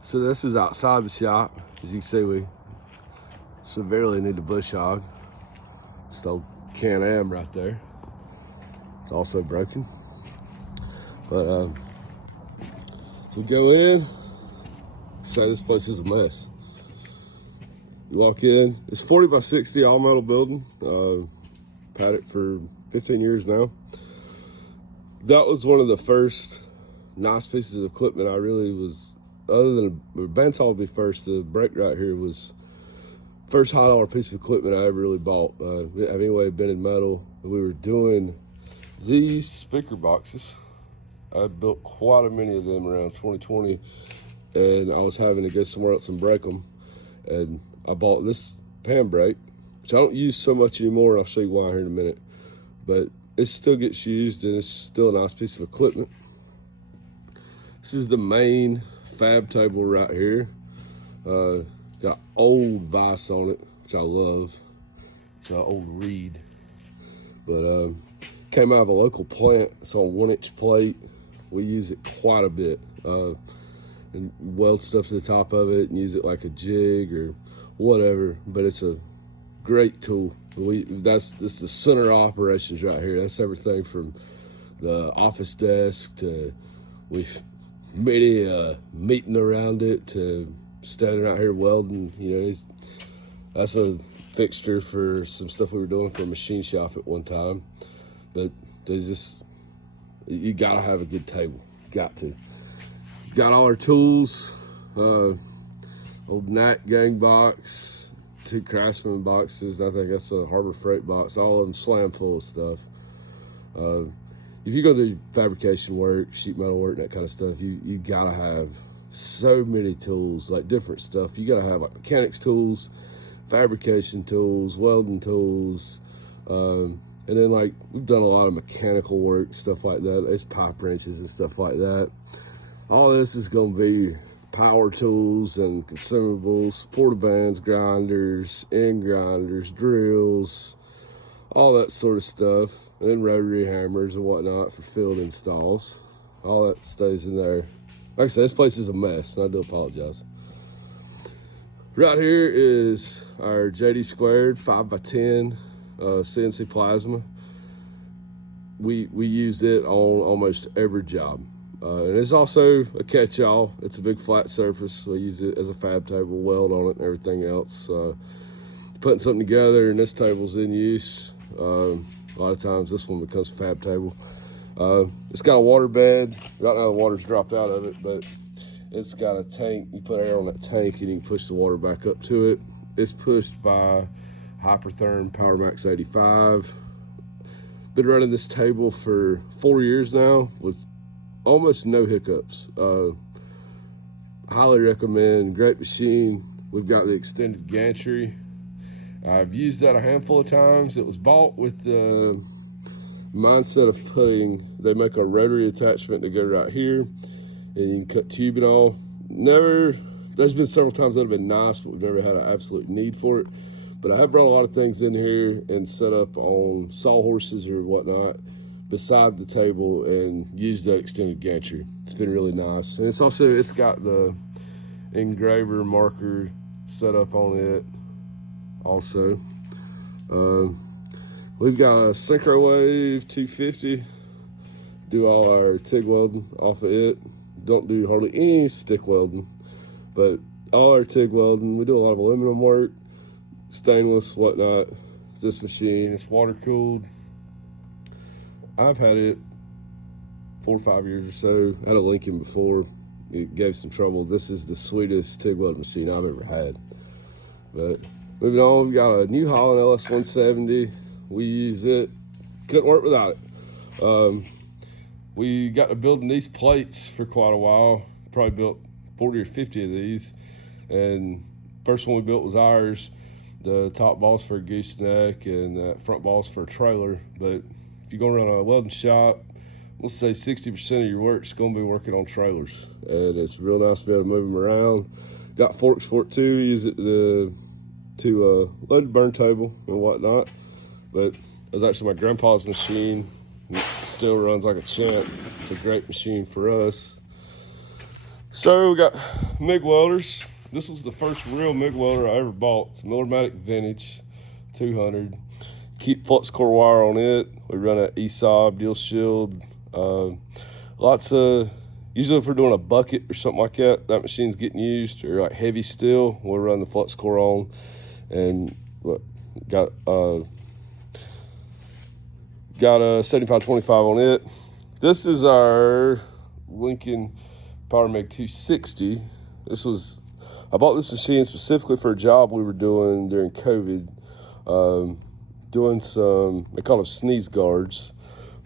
So this is outside the shop. As you can see, we severely need to bush hog. This old Can-Am right there. It's also broken. But so we go in. So this place is a mess. You walk in. It's 40 by 60 all metal building. Had it for 15 years now. That was one of the first nice pieces of equipment I really was, other than a bandsaw would be first. The brake right here was first high dollar piece of equipment I ever really bought. Anyway, been in metal. We were doing these speaker boxes. I built quite a many of them around 2020, and I was having to go somewhere else and break them. And I bought this pan brake, which I don't use so much anymore. And I'll show you why here in a minute. But it still gets used, and it's still a nice piece of equipment. This is the main fab table right here. Got old vise on it, which I love. It's an old reed. But came out of a local plant. It's on 1-inch plate. We use it quite a bit. And weld stuff to the top of it and use it like a jig or whatever. But it's a great tool. That's the center of operations right here. That's everything from the office desk to many meeting around it to standing out here welding. You know, that's a fixture for some stuff we were doing for a machine shop at one time. But there's just, you gotta have a good table. Got to. Got all our tools. Old Nat gang box, 2 Craftsman boxes. I think that's a Harbor Freight box. All of them slam full of stuff. If you go do fabrication work, sheet metal work, that kind of stuff, you gotta have so many tools, like different stuff. You gotta have like mechanics tools, fabrication tools, welding tools, and then like we've done a lot of mechanical work, stuff like that. There's pipe wrenches and stuff like that. All this is gonna be power tools and consumables, portabands, grinders, end grinders, drills, all that sort of stuff. And then rotary hammers and whatnot for field installs. All that stays in there. Like I said, this place is a mess, and I do apologize. Right here is our JD squared 5x10 CNC plasma. We use it on almost every job. And it's also a catch-all. It's a big flat surface. We use it as a fab table, weld on it and everything else. Putting something together and this table's in use. A lot of times this one becomes a fab table. It's got a water bed. Right now the water's dropped out of it, but it's got a tank. You put air on that tank and you can push the water back up to it. It's pushed by Hypertherm PowerMax 85. Been running this table for 4 years now with almost no hiccups. Highly recommend, great machine. We've got the extended gantry. I've used that a handful of times. It was bought with the mindset of they make a rotary attachment to go right here, and you can cut tubing off. There's been several times that have been nice, but we've never had an absolute need for it. But I have brought a lot of things in here and set up on sawhorses or whatnot beside the table and used that extended gantry. It's been really nice. And it's got the engraver marker set up on it also. We've got a Synchrowave 250. Do all our TIG welding off of it. Don't do hardly any stick welding, but all our TIG welding. We do a lot of aluminum work, stainless, whatnot. It's this machine. It's water cooled. I've had it 4 or 5 years or so. I had a Lincoln before. It gave some trouble. This is the sweetest TIG welding machine I've ever had. But moving on, we've got a new Holland LS170. We use it. Couldn't work without it. We got to building these plates for quite a while. Probably built 40 or 50 of these. And first one we built was ours. The top ball's for a gooseneck and the front ball's for a trailer. But if you're going to run a welding shop, we'll say 60% of your work's going to be working on trailers. And it's real nice to be able to move them around. Got forks for it too. Use it to load the burn table and whatnot. But it was actually my grandpa's machine. It still runs like a champ. It's a great machine for us. So we got MIG welders. This was the first real MIG welder I ever bought. It's a Millermatic Vintage 200. Keep flux core wire on it. We run an ESOB, deal shield. Lots of, usually if we're doing a bucket or something like that, that machine's getting used, or like heavy steel, we'll run the flux core on. And what, got a 7525 on it. This is our Lincoln Power MIG 260. I bought this machine specifically for a job we were doing during COVID, doing some, they call them sneeze guards,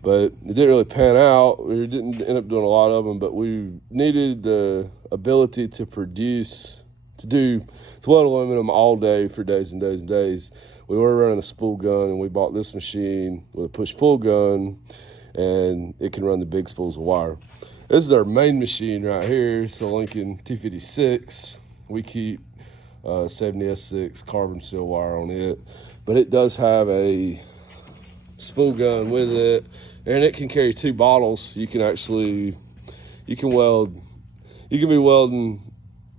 but it didn't really pan out. We didn't end up doing a lot of them, but we needed the ability to weld aluminum all day for days and days and days. We were running a spool gun, and we bought this machine with a push-pull gun, and it can run the big spools of wire. This is our main machine right here. It's a Lincoln 256. We keep 70S6 carbon steel wire on it, but it does have a spool gun with it, and it can carry 2 bottles. You can be welding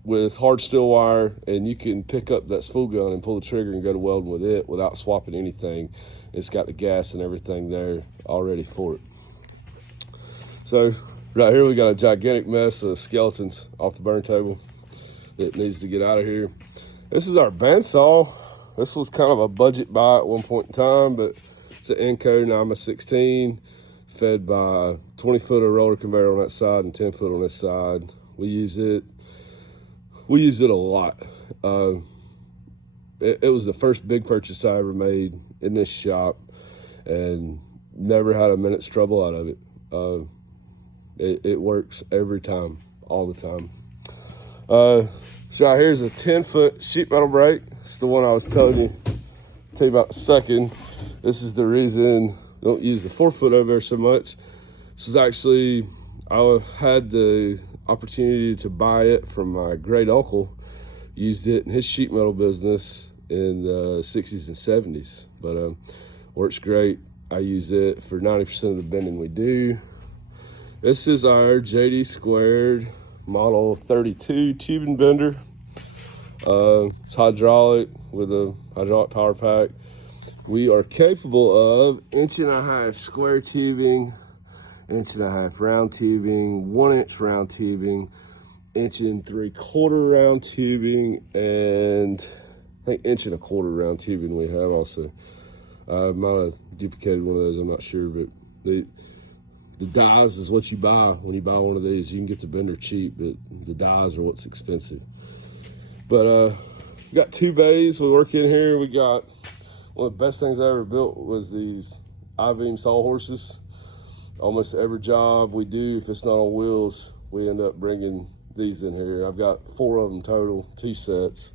with hard steel wire, and you can pick up that spool gun and pull the trigger and go to welding with it without swapping anything. It's got the gas and everything there already for it. So right here we got a gigantic mess of skeletons off the burn table that needs to get out of here. This is our bandsaw. This was kind of a budget buy at one point in time, but it's an Enco 9x16 fed by 20-foot of roller conveyor on that side and 10-foot on this side. We use it a lot. It was the first big purchase I ever made in this shop, and never had a minute's trouble out of it. It works every time, all the time. So out here's a 10-foot sheet metal brake. It's the one I was telling you about a second. This is the reason I don't use the 4-foot over there so much. This is actually, I had the opportunity to buy it from my great uncle. Used it in his sheet metal business in the 60s and 70s, but works great. I use it for 90% of the bending we do. This is our JD Squared Model 32 tubing bender. It's hydraulic with a hydraulic power pack. We are capable of 1.5-inch square tubing, 1.5-inch round tubing, 1-inch round tubing, 1 3/4 round tubing, and I think 1.25 round tubing we have also. I might have duplicated one of those, I'm not sure, but the dies is what you buy when you buy one of these. You can get the bender cheap, but the dies are what's expensive. But we got 2 bays we work in here. We got, one of the best things I ever built was these I-beam sawhorses. Almost every job we do, if it's not on wheels, we end up bringing these in here. I've got 4 of them total, 2 sets.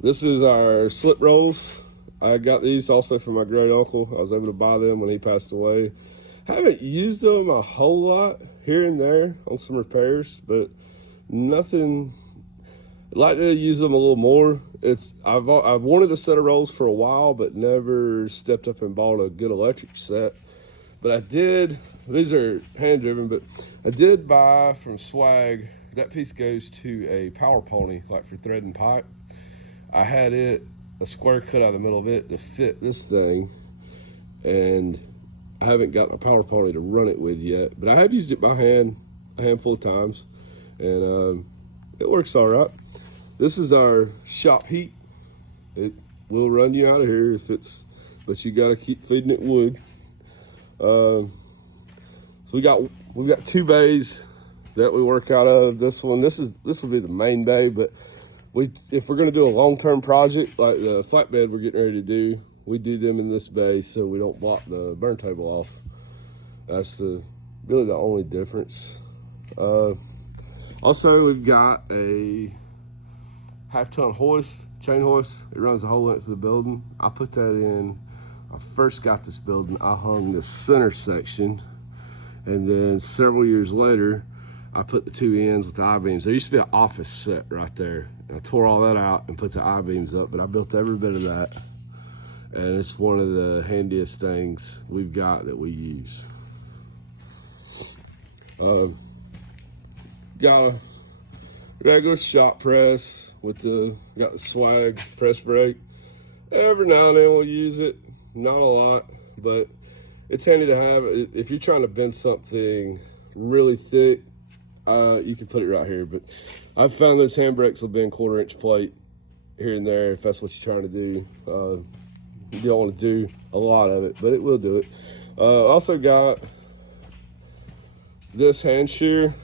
This is our slip rolls. I got these also from my great uncle. I was able to buy them when he passed away. Haven't used them a whole lot here and there on some repairs, but nothing. I'd like to use them a little more. I've wanted a set of rolls for a while, but never stepped up and bought a good electric set. But I did. These are hand driven, but I did buy from Swag. That piece goes to a power pony, like for threading pipe. I had a square cut out of the middle of it to fit this thing, and I haven't gotten a power pony to run it with yet, but I have used it by hand a handful of times, and it works all right. This is our shop heat. It will run you out of here but you got to keep feeding it wood. So we've got 2 bays that we work out of. This will be the main bay, but if we're going to do a long-term project like the flatbed we're getting ready to do, we do them in this bay so we don't block the burn table off. That's really the only difference. Also, we've got a 1/2-ton hoist, chain hoist. It runs the whole length of the building. I put that in. I first got this building, I hung this center section, and then several years later, I put the 2 ends with the I-beams. There used to be an office set right there. I tore all that out and put the I-beams up, but I built every bit of that. And it's one of the handiest things we've got that we use. got a regular shop press with got the swag press brake. Every now and then we'll use it, not a lot, but it's handy to have. If you're trying to bend something really thick, you can put it right here. But I've found those handbrakes will bend 1/4 inch plate here and there if that's what you're trying to do. You don't want to do a lot of it, but it will do it. Also got this hand shear.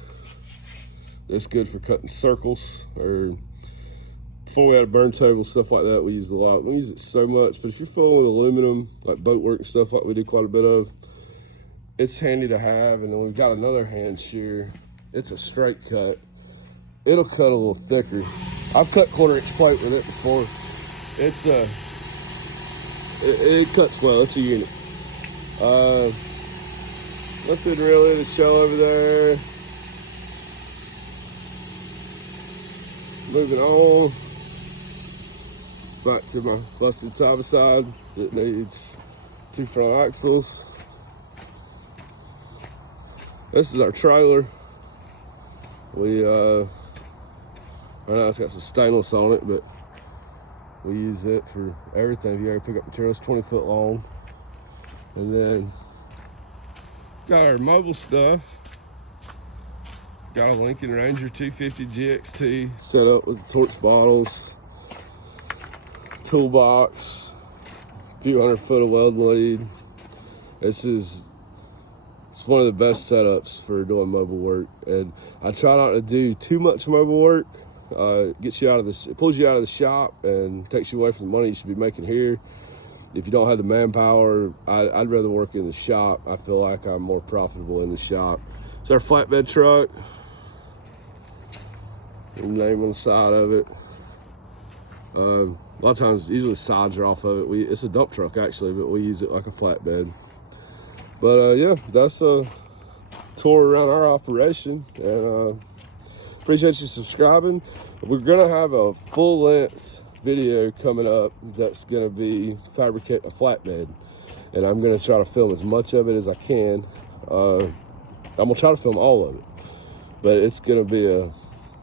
It's good for cutting circles, or before we had a burn table, stuff like that, we used a lot. We use it so much, but if you're filling with aluminum, like boat work and stuff like we do quite a bit of, it's handy to have. And then we've got another hand shear. It's a straight cut. It'll cut a little thicker. I've cut 1/4 inch plate with it before. It's it cuts well. It's a unit. Nothing really to show over there. Moving on. Back to my busted side side. It needs 2 front axles. This is our trailer. We I know it's got some stainless on it, but we use it for everything. If you ever pick up materials, 20 foot long. And then got our mobile stuff. Got a Lincoln Ranger 250 GXT set up with the torch bottles, toolbox, a few 100 foot of welding lead. It's one of the best setups for doing mobile work, and I try not to do too much mobile work. It pulls you out of the shop and takes you away from the money you should be making here. If you don't have the manpower, I'd rather work in the shop. I feel like I'm more profitable in the shop. It's our flatbed truck. The name on the side of it. A lot of times, usually sides are off of it. It's a dump truck actually, but we use it like a flatbed. But yeah, that's a tour around our operation, and appreciate you subscribing. We're gonna have a full-length video coming up that's gonna be fabricating a flatbed, and I'm gonna try to film as much of it as I can. I'm gonna try to film all of it, but it's gonna be a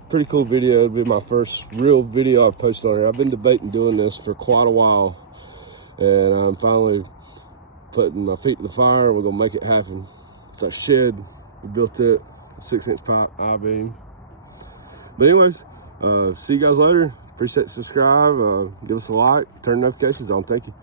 pretty cool video. It'll be my first real video I've posted on here. I've been debating doing this for quite a while, and I'm finally putting my feet to the fire. We're gonna make it happen. It's our shed. We built it, 6-inch pipe I-beam. But anyways, see you guys later. Appreciate the subscribe. Give us a like, turn notifications on. Thank you.